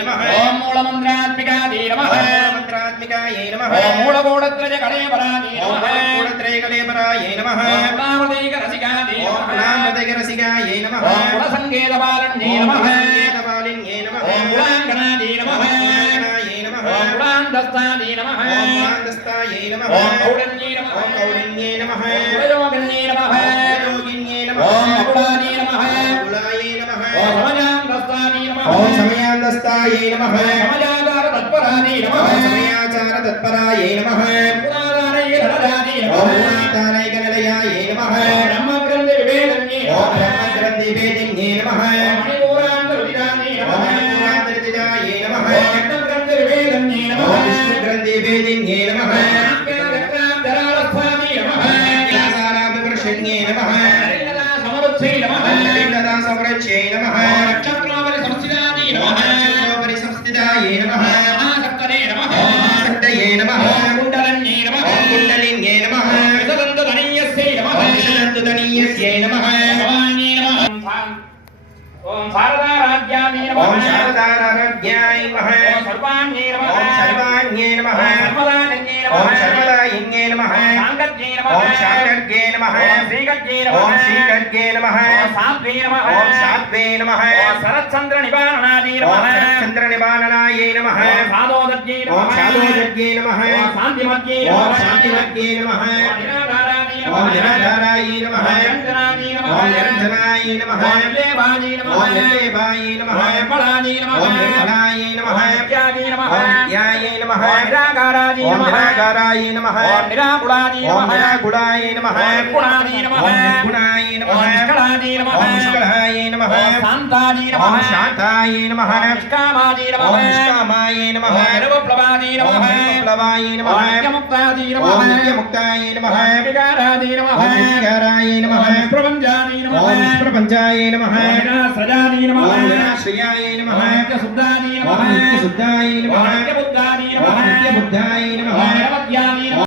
नमः ओम मूलमन्त्रात्मिकायै नमः मूलमन्त्रात्मिकायै नमः ओम मूलगूढत्रयकलेबरायै नमः मूलगूढत्रयकलेबरायै नमः कुलामृतैकरसिकायै ओम कुलामृतैकरसिकायै नमः ओम कुलसङ्गीतपालन्यै नमः संगीतपालिन्यै नमः ओम कुलाङ्गनायै नमः कुलाङ्गनायै नमः ओम कुलान्दस्तायै नमः ओम कुलान्दस्तायै नमः ओम कौडन्यै नमः ओम कौडिन्यै नमः कुलयोगिन्यै नमः योगिन्यै नमः ओम कुलायै नमः कुलायै नमः ओम समयान्दस्तायै नमः ओम समयान्दस्तायै नमः समयाचार तत्परायै नमः ओम समयाचार तत्परायै नमः गुणाधारै धनधायै ओम नमः गुणाधारै गणलयायै नमः ब्रह्मग्रन्थि विवेदन्यै ओम नमः ब्रह्मग्रन्थि वेदिन्यै नमः मणिपूरान्तरुदितायै ओम नमः मणिपूरान्तरितायै नमः विष्णुग्रन्थि विवेदन्यै नमः ओम विष्णुग्रन्थि वेदिन्यै नमः जरालस्थायै नमः व्यासाराभिवर्षिण्यै नमः समरुच्यै नमः कलिन्ददा समरच्यै नमः नक्षत्रोपरि संस्थितायै नमः नक्षत्रोपरि संस्थितायै नमः महासप्तने नमः महासप्तये नमः कुण्डलन्यै नमः कुण्डलिन्यै नमः विसदन्तधनीयस्यै नमः विसदन्तधनीयस्यै नमः भवान्यै नमः ओम शारदाराध्यायै नमः ओम शारदाराध्यायै नमः ओम सर्वाण्यै नमः ओम सर्वाण्यै नमः सर्वदान्यै नमः ओम सर्वदायिन्यै नमः साङ्गत्यै नमः ओम शाङ्गर्गे नमः ओम श्रीगत्यै नमः ओम श्रीगर्गे नमः ओम साध्वे नमः ओम साध्वे नमः ओम शरच्चन्द्र निवारणायै ओम नमः शरच्चन्द्र निवारणायै नमः ओम साधोदत्यै ओम नमः साधोदत्यै नमः ओम शान्तिमत्यै ओम नमः शान्तिमत्यै नमः ओम ओम निराधारायै निराधारायै नमः नमः निरञ्जनायै नमः ओम निरञ्जनायै नमः ओम निर्लेपायै नमः ओम निर्लेपायै नमः ओम निर्मलायै नमः ओम निर्मलायै नमः ओम नित्यायै नमः ओम नित्यायै नमः ओम निराकारायै ओम नमः निराकारायै नमः ओम निराकुलायै ओम नमः निराकुलायै नमः ओम निर्गुणायै नमः ओम निर्गुणायै नमः ओम निष्कलायै नमः ओम निष्कलायै नमः ओम शान्तायै ओम नमः शान्तायै नमः ओम निष्कामायै नमः ओम निष्कामायै नमः ओम निर्विप्लवायै ओम नमः निर्विप्लवायै नमः ओम नित्यमुक्तायै ओम नमः नित्यमुक्तायै नमः ओम निर्विकारायै नमः ओम निर्विकारायै नमः ओम निष्प्रपञ्चायै नमः ओम निष्प्रपञ्चायै नमः ओम निराश्रयायै नमः ओम निराश्रयायै नमः ओम नित्यशुद्धायै ओम नमः नित्यशुद्धायै नमः ओम नित्यबुद्धायै ओम नमः नित्यबुद्धायै नमः ओम निरवध्यायै नमः